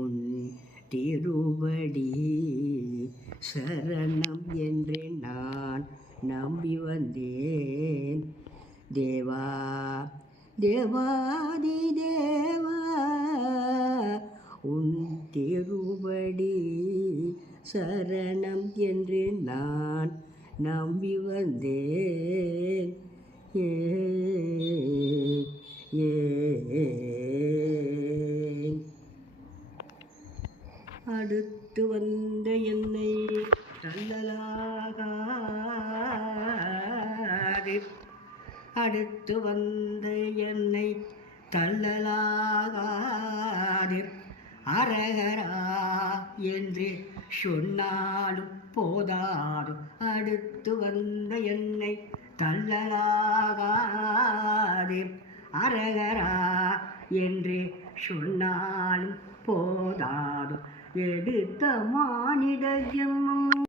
உன் திருவடி சரணம் என்று நான் நம்பி வந்தேன். தேவா தேவாதி தேவா, உன் திருவடி சரணம் என்று நான் நம்பி வந்தேன். அடுத்து வந்த என்னை தள்ளலாகாது, அடுத்து வந்த என்னை தள்ளலாகாது. அரகரா என்று சொன்னாலும் போதாது, அடுத்து வந்த என்னை தள்ளலாகாது. அரகரா என்று சொன்னாலும் போதாது. எடுத்த மானிட ஜென்மம்